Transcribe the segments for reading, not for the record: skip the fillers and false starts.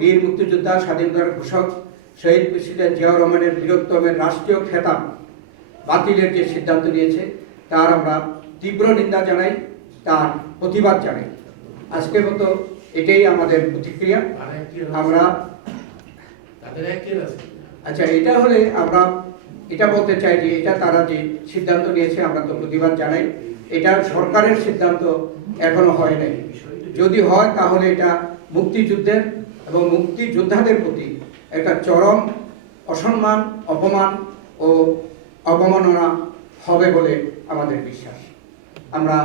বীর মুক্তিযোদ্ধা স্বাধীনতার ঘোষক শহীদ প্রেসিডেন্ট জিয়াউর রহমানের বীরত্তমের রাষ্ট্রীয় খেতাব বাতিলের যে সিদ্ধান্ত নিয়েছে তার আমরা তীব্র নিন্দা জানাই, তার প্রতিবাদ জানাই। আজকের মতো এটাই আমাদের প্রতিক্রিয়া। আমরা আচ্ছা, এটা হলে আমরা এটা বলতে চাই যে এটা তারা যে সিদ্ধান্ত নিয়েছে আমরা তো প্রতিবাদ জানাই। এটা সরকারের সিদ্ধান্ত এখনো হয় নাই। যদি হয় তাহলে এটা মুক্তিযুদ্ধের এবং মুক্তিযোদ্ধাদের প্রতি একটা চরম অসম্মান, অপমান ও অবমাননা হবে বলে আমাদের বিশ্বাস। আমরা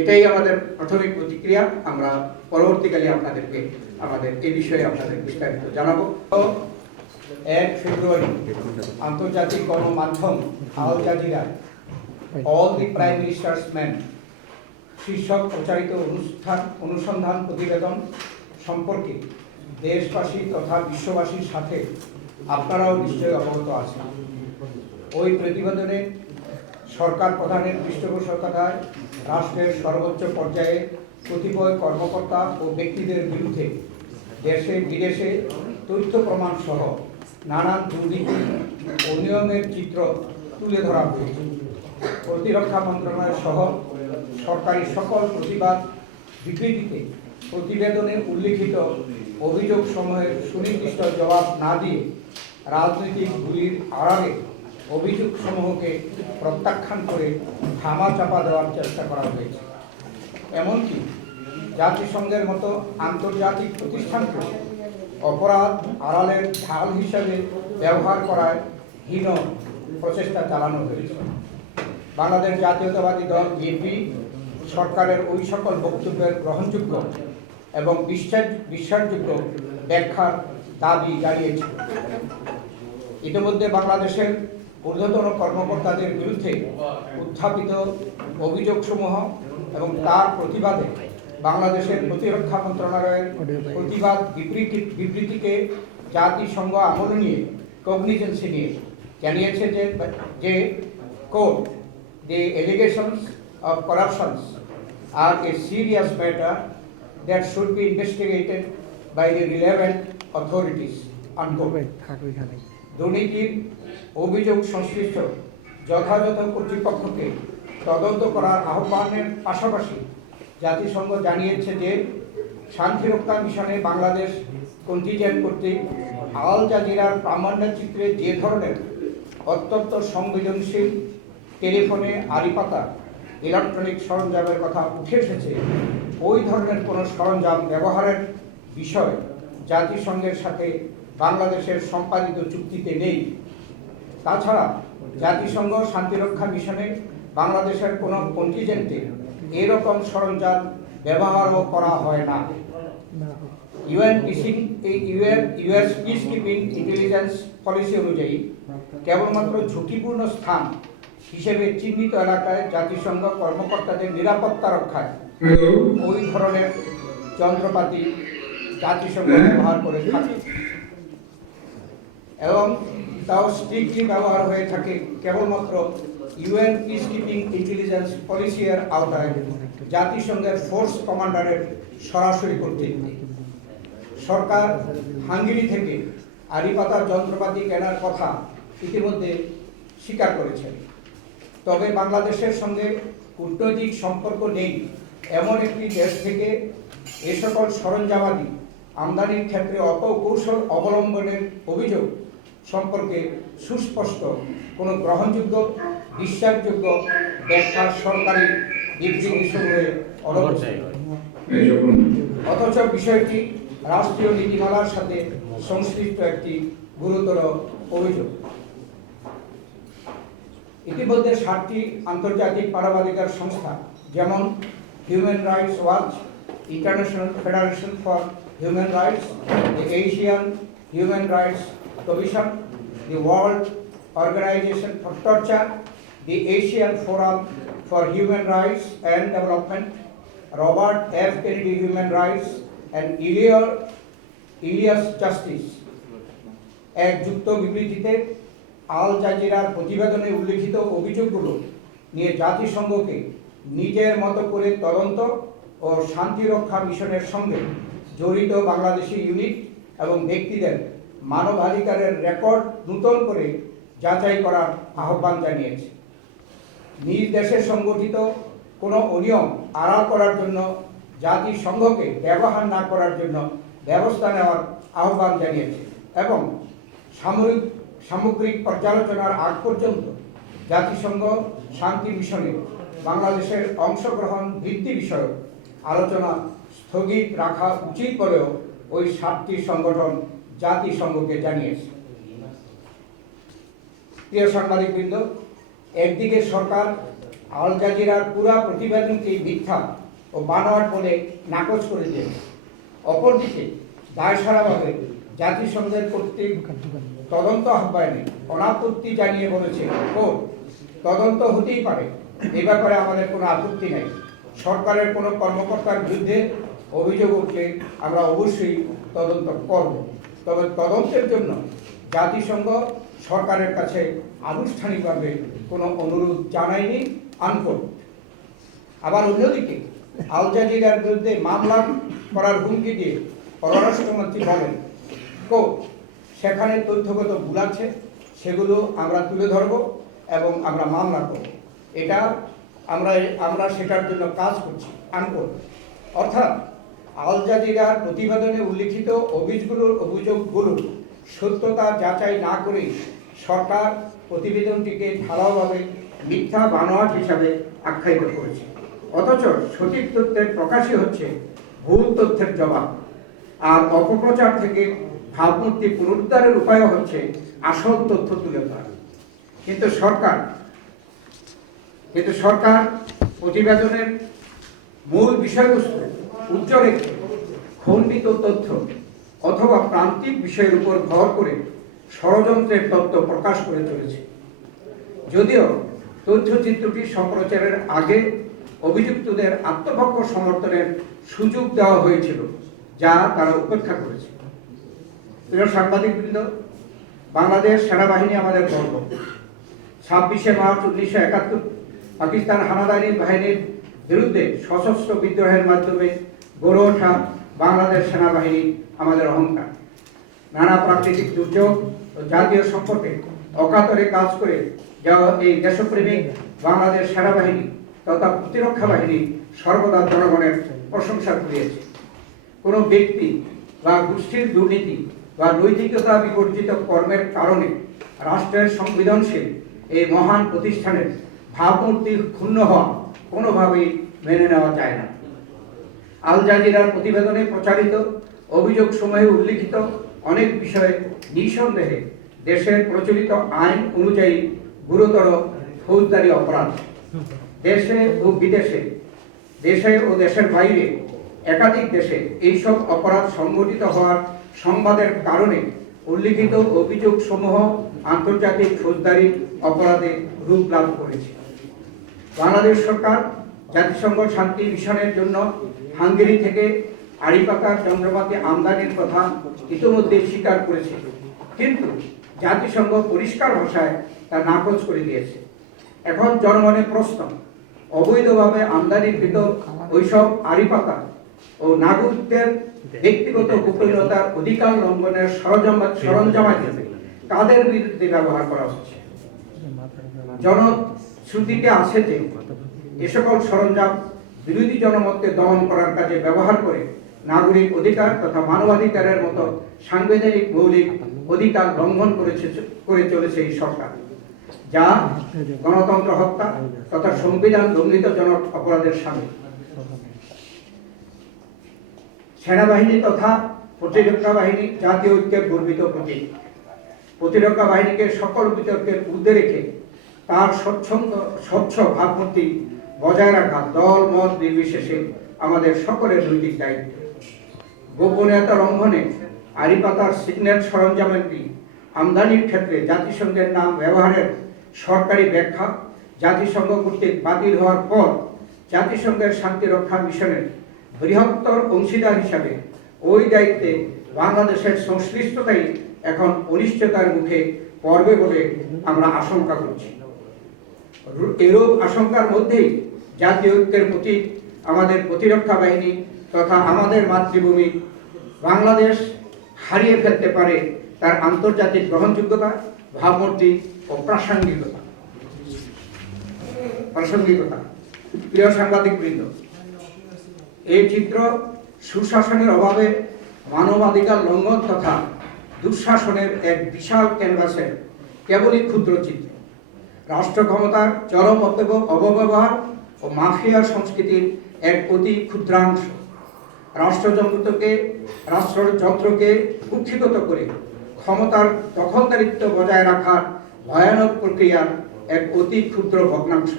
এটাই আমাদের প্রাথমিক প্রতিক্রিয়া। আমরা পরবর্তীকালে আপনাদেরকে আমাদের এই বিষয়ে আপনাদের বিস্তারিত জানাবো। 1 ফেব্রুয়ারি আন্তর্জাতিক গণমাধ্যম Al Jazeera all the prime minister's man শীর্ষক প্রচারিত অনুসন্ধান প্রতিবেদন সম্পর্কে দেশবাসী তথা বিশ্ববাসীর সাথে আপনারাও নিশ্চয়ই অবগত আছেন। ওই প্রতিবেদনে সরকার প্রধানের পৃষ্ঠপোষকতায় রাষ্ট্রের সর্বোচ্চ পর্যায়ে কতিপয় কর্মকর্তা ও ব্যক্তিদের বিরুদ্ধে দেশে বিদেশে তথ্য প্রমাণ সহ নানান দুর্নীতি ও নিয়মের চিত্র তুলে ধরা হয়েছে। প্রতিরক্ষা মন্ত্রণালয় সহ সরকারি সকল প্রতিবাদ বিবৃতিতে প্রতিবেদনে উল্লিখিত অভিযোগ সমূহের সুনির্দিষ্ট জবাব না দিয়ে রাজনৈতিক গুলির আড়ালে অভিযোগ সমূহকে প্রত্যাখ্যান করে ধামা চাপা দেওয়ার চেষ্টা করা হয়েছে। এমনকি জাতিসংঘের মতো আন্তর্জাতিক প্রতিষ্ঠানকে অপরাধ আড়ালের ঢাল হিসাবে ব্যবহার করায় হীন প্রচেষ্টা চালানো হয়েছে। বাংলাদেশ জাতীয়তাবাদী দল বিএনপি সরকারের ওই সকল বক্তব্যের গ্রহণযোগ্য এবং বিশ্বাসযোগ্য ব্যাখ্যার দাবি জানিয়েছে। ইতিমধ্যে বাংলাদেশের ঊর্ধ্বতন কর্মকর্তাদের বিরুদ্ধে উত্থাপিত অভিযোগসমূহ এবং তার প্রতিবাদে বাংলাদেশের প্রতিরক্ষা মন্ত্রণালয়ের প্রতিবাদ বিবৃতিকে জাতিসংঘ আমল নিয়ে কগনিজেন্সি নিয়ে জানিয়েছে যে court the allegations of corruptions are a serious matter that should be investigated by the relevant authorities. দুর্নীতির অভিযোগ সংশ্লিষ্ট যথাযথ কর্তৃপক্ষকে তদন্ত করার আহ্বানের পাশাপাশি জাতিসংঘ জানিয়েছে যে শান্তিরক্ষা মিশনে বাংলাদেশ কন্টিনজেন্ট কর্তৃক আল জাজিরার প্রামাণ্যচিত্রে যে ধরনের অত্যন্ত সংবেদনশীল টেলিফোনে আড়িপাতা ইলেকট্রনিক সরঞ্জামের কথা উঠে এসেছে, ওই ধরনের কোনো সরঞ্জাম ব্যবহারের বিষয় জাতিসংঘের সাথে বাংলাদেশের সম্পাদিত চুক্তিতে নেই। তাছাড়া জাতিসংঘ শান্তিরক্ষা মিশনে বাংলাদেশের কোনো কন্টিনজেন্টে এরকম সরঞ্জাম ব্যবহারও করা হয় না। US peace keeping intelligence policy অনুযায়ী কেবলমাত্র ঝুঁকিপূর্ণ স্থান হিসেবে চিহ্নিত এলাকায় জাতিসংঘ কর্মকর্তাদের নিরাপত্তা রক্ষায় ওই ধরনের যন্ত্রপাতি জাতিসংঘ ব্যবহার করে থাকে এবং তাও স্ট্রিক্টলি ব্যবহার হয়ে থাকে কেবলমাত্র UN peace keeping intelligence policy এর আওতায় জাতিসংঘের ফোর্স কমান্ডারের সরাসরি কর্তৃত্বে। সরকার হাঙ্গেরি থেকে আড়িপাতার যন্ত্রপাতি কেনার কথা ইতিমধ্যে স্বীকার করেছে। তবে বাংলাদেশের সঙ্গে কূটনৈতিক সম্পর্ক নেই এমন একটি দেশ থেকে এ সকল সরঞ্জামাদি আমদানির ক্ষেত্রে অপকৌশল অবলম্বনের অভিযোগ সম্পর্কে সুস্পষ্ট কোনো গ্রহণযোগ্য বিশ্বাসযোগ্য ব্যাখ্যা সরকারি বিবৃতিসমূহে অনুপস্থিত। অথচ বিষয়টি রাষ্ট্রীয় নীতিমালার সাথে সংশ্লিষ্ট একটি গুরুতর অভিযোগ। ইতিমধ্যে 7টি আন্তর্জাতিক মানবাধিকার সংস্থা যেমন human rights watch, international federation for human rights, the Asian human rights commission, the World Organization for Torture, the Asian Forum for Human Rights and Development, Robert F. Kennedy Human Rights and Elias Justice এক যুক্ত বিবৃতিতে আল জাজিরার প্রতিবেদনে উল্লিখিত অভিযোগগুলো নিয়ে জাতিসংঘকে নিজের মতো করে তদন্ত ও শান্তিরক্ষা মিশনের সঙ্গে জড়িত বাংলাদেশি ইউনিট এবং ব্যক্তিদের মানবাধিকারের রেকর্ড নূতন করে যাচাই করার আহ্বান জানিয়েছে। নিজ দেশে সংগঠিত কোনো অনিয়ম আড়াল করার জন্য জাতিসংঘকে ব্যবহার না করার জন্য ব্যবস্থা নেওয়ার আহ্বান জানিয়েছে এবং সামগ্রিক পর্যালোচনার আগ পর্যন্ত জাতিসংঘ শান্তি মিশনে বাংলাদেশের অংশগ্রহণ বৃদ্ধি বিষয়ক আলোচনা স্থগিত রাখা উচিত বলেও ওই 7টি সংগঠন জাতিসংঘকে জানিয়েছে। প্রিয় সাংবাদিকবৃন্দ, একদিকে সরকার আল জাজিরার পুরা প্রতিবেদনকে মিথ্যা ও বানোয়াট বলে নাকচ করে দিয়েছে, অপরদিকে দায়সারাভাবে জাতিসংঘের কর্তৃক তদন্ত আহ্বানে অনাপত্তি জানিয়ে বলেছে তদন্ত হতেই পারে, এ ব্যাপারে আমাদের কোনো আপত্তি নেই। সরকারের কোনো কর্মকর্তার বিরুদ্ধে অভিযোগ উঠলে আমরা অবশ্যই তদন্ত করব, তবে তদন্তের জন্য জাতিসংঘ সরকারের কাছে আনুষ্ঠানিকভাবে কোনো অনুরোধ জানায়নি আনকোট। আবার অন্যদিকে আল জাজিরার বিরুদ্ধে মামলা করার হুমকি দিয়ে পররাষ্ট্রমন্ত্রী বলেন সেখানে তথ্যগত ভুল আছে, সেগুলো আমরা তুলে ধরব এবং আমরা মামলা করব, এটা আমরা সেটার জন্য কাজ করছি আনকোট। অর্থাৎ আল জাজিরার প্রতিবেদনে উল্লিখিত অভিযোগগুলো সত্যতা যাচাই না করে সরকার প্রতিবেদনটিকে ঢালাওভাবে মিথ্যা বানোয়াট হিসাবে আখ্যায়িত করেছে, অথচ সঠিক তথ্যের প্রকাশই হচ্ছে ভুল তথ্যের জবাব। আর অপপ্রচার থেকে ভাবমূর্তি পুনরুদ্ধারের উপায় হচ্ছে আসল তথ্য তুলে ধরা। কিন্তু সরকার প্রতিবেদনের মূল বিষয়বস্তু উজ্জ্বল রেখে খণ্ডিত তথ্য অথবা প্রান্তিক বিষয়ের উপর ভর করে ষড়যন্ত্রের তথ্য প্রকাশ করে চলেছে। যদিও তথ্যচিত্রটি সম্প্রচারের আগে অভিযুক্তদের আত্মপক্ষ সমর্থনের সুযোগ দেওয়া হয়েছিল, যা তারা উপেক্ষা করেছে। প্রিয় সাংবাদিকবৃন্দ, বাংলাদেশ সেনাবাহিনী আমাদের গর্ব। 26শে মার্চ 1971 পাকিস্তান হানাদারি বাহিনীর বিরুদ্ধে সশস্ত্র বিদ্রোহের মাধ্যমে গড়ে ওঠা বাংলাদেশ সেনাবাহিনী আমাদের অহংকার। নানা প্রাকৃতিক দুর্যোগ ও জাতীয় সংকটে অকাতরে কাজ করে যাওয়া এই দেশপ্রেমিক বাংলাদেশ সেনাবাহিনী তথা প্রতিরক্ষা বাহিনী সর্বদা জনগণের প্রশংসা কুড়িয়েছে। কোনো ব্যক্তি বা গোষ্ঠীর দুর্নীতি বা নৈতিকতা বিবর্জিত কর্মের কারণে রাষ্ট্রের সংবেদনশীল এই মহান প্রতিষ্ঠানের ভাবমূর্তি ক্ষুণ্ণ হওয়া কোনোভাবেই মেনে নেওয়া যায় না। আল জাজিরার প্রতিবেদনে প্রচারিত অভিযোগ সমূহে উল্লিখিত অনেক বিষয়ে নিঃসন্দেহে দেশের প্রচলিত আইন অনুযায়ী গুরুতর ফৌজদারি অপরাধ। দেশে ও বিদেশে, দেশে ও দেশের বাইরে একাধিক দেশে এইসব অপরাধ সংঘটিত হওয়ার সংবাদের কারণে উল্লিখিত অভিযোগ সমূহ আন্তর্জাতিক ফৌজদারি অপরাধে রূপ লাভ করেছে। বাংলাদেশ সরকার জাতিসংঘ শান্তি মিশনের জন্য হাঙ্গেরি থেকে আড়ি পাতার যন্ত্রপাতি আমদানির কথা ইতিমধ্যে স্বীকার করেছে, কিন্তু জাতিসংঘ পরিষ্কার ভাষায় তা নাকচ করে দিয়েছে। এখন জনমনে প্রশ্ন, অবৈধভাবে আমদানিকৃত ওইসব আড়ি পাতা ও নাগরিকদের ব্যক্তিগত গোপনীয়তার অধিকার লঙ্ঘনের সরঞ্জামাদি কাদের বিরুদ্ধে ব্যবহার করা হচ্ছে? জনশ্রুতিতে আছে যে এ সকল সরঞ্জাম বিরোধী জনমতকে দমন করার কাজে ব্যবহার করে নাগরিক অধিকার তথা মানবাধিকারের মতো সাংবিধানিক মৌলিক অধিকার লঙ্ঘন করে চলেছে এই সরকার, যা গণতন্ত্র হত্যা তথা সংবিধান লঙ্ঘিতজনক অপরাধের সামিল। সেনাবাহিনী তথা প্রতিরক্ষা বাহিনী জাতীয় ঐক্যের গর্বিত প্রতীক। প্রতিরক্ষা বাহিনীকে সকল বিতর্কের ঊর্ধ্বে রেখে তার স্বচ্ছ ভাবমূর্তি বজায় রাখা দল মত নির্বিশেষে আমাদের সকলের নৈতিক দায়িত্ব। গোপনীয়তা লঙ্ঘনে আড়ি পাতার সিগন্যাল সরঞ্জামাদি আমদানির ক্ষেত্রে জাতিসংঘের নাম ব্যবহারের সরকারি ব্যাখ্যা জাতিসংঘ কর্তৃক বাতিল হওয়ার পর জাতিসংঘের শান্তিরক্ষা মিশনের বৃহত্তর অংশীদার হিসাবে ওই দায়িত্বে বাংলাদেশের সংশ্লিষ্টতাই এখন অনিশ্চয়তার মুখে পড়বে বলে আমরা আশঙ্কা করছি। এরূপ আশঙ্কার মধ্যেই জাতীয় ঐক্যের প্রতি আমাদের প্রতিরক্ষা বাহিনী তথা আমাদের মাতৃভূমি বাংলাদেশ হারিয়ে ফেলতে পারে তার আন্তর্জাতিক গ্রহণযোগ্যতা, ভাবমূর্তি ও প্রাসঙ্গিকতা। প্রিয় সাংবাদিকবৃন্দ, এই চিত্র সুশাসনের অভাবে মানবাধিকার লঙ্ঘন তথা দুঃশাসনের এক বিশাল ক্যানভাসের কেবলই ক্ষুদ্র চিত্র। রাষ্ট্র ক্ষমতার চরম অপব্যবহার ও মাফিয়া সংস্কৃতির এক অতি ক্ষুদ্রাংশ। রাষ্ট্রযন্ত্রকে কুক্ষিগত করে ক্ষমতার দখলদারিত্ব বজায় রাখার ভয়ানক প্রক্রিয়ার এক অতি ক্ষুদ্র ভগ্নাংশ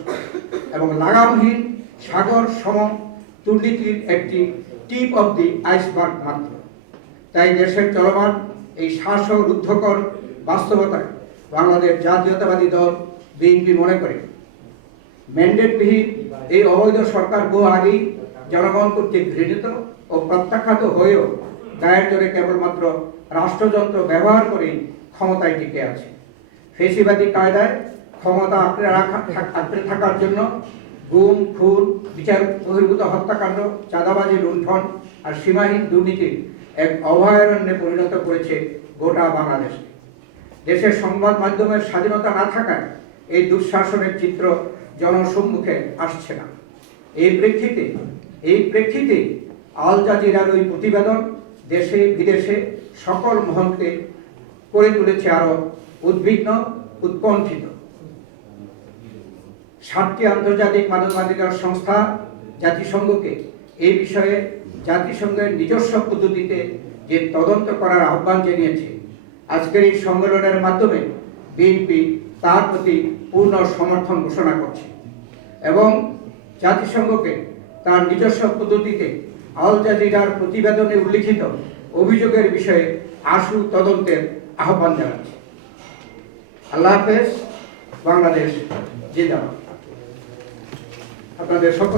এবং লাগামহীন সাগর সম দুর্নীতির একটি টিপ অব দি আইসবার্গ মাত্র। তাই দেশের চলমান এই শ্বাসরুদ্ধকর বাস্তবতায় বাংলাদেশ জাতীয়তাবাদী দল বিএনপি মনে করে ম্যান্ডেটবিহীন এই অবৈধ সরকার বহু আগেই জনগণ কর্তৃক ঘৃণিত ও প্রত্যাখ্যাত হয়েও গায়ের জোরে কেবলমাত্র রাষ্ট্রযন্ত্র ব্যবহার করেই ক্ষমতায় টিকে আছে। ফেসিবাদী কায়দায় ক্ষমতা আঁকড়ে থাকার জন্য গুম, খুন, বিচার বহির্ভূত হত্যাকাণ্ড, চাঁদাবাজি, লুণ্ঠন আর সীমাহীন দুর্নীতির এক অভয়ারণ্যে পরিণত করেছে গোটা বাংলাদেশ। দেশের সংবাদ মাধ্যমের স্বাধীনতা না থাকায় এই দুঃশাসনের চিত্র জনসম্মুখে আসছে না। এই প্রেক্ষিতে আল জাজিরার ওই প্রতিবেদন দেশে বিদেশে সকল মহলকে করে তুলেছে আরো উদ্বিগ্ন, উৎকণ্ঠিত। 7টি আন্তর্জাতিক মানবাধিকার সংস্থা জাতিসংঘকে এই বিষয়ে জাতিসংঘের নিজস্ব পদ্ধতিতে যে তদন্ত করার আহ্বান জানিয়েছে, আজকের এই সম্মেলনের মাধ্যমে বিএনপি তার প্রতি পূর্ণ সমর্থন ঘোষণা করছে এবং জাতিসংঘকে তার নিজস্ব পদ্ধতিতে আল জাজিরার প্রতিবেদনে উল্লিখিত অভিযোগের বিষয়ে আশু তদন্তের আহ্বান জানাচ্ছে। আল্লাহ হাফেজ। বাংলাদেশ জিন্দাবাদ। আপনাদের সকল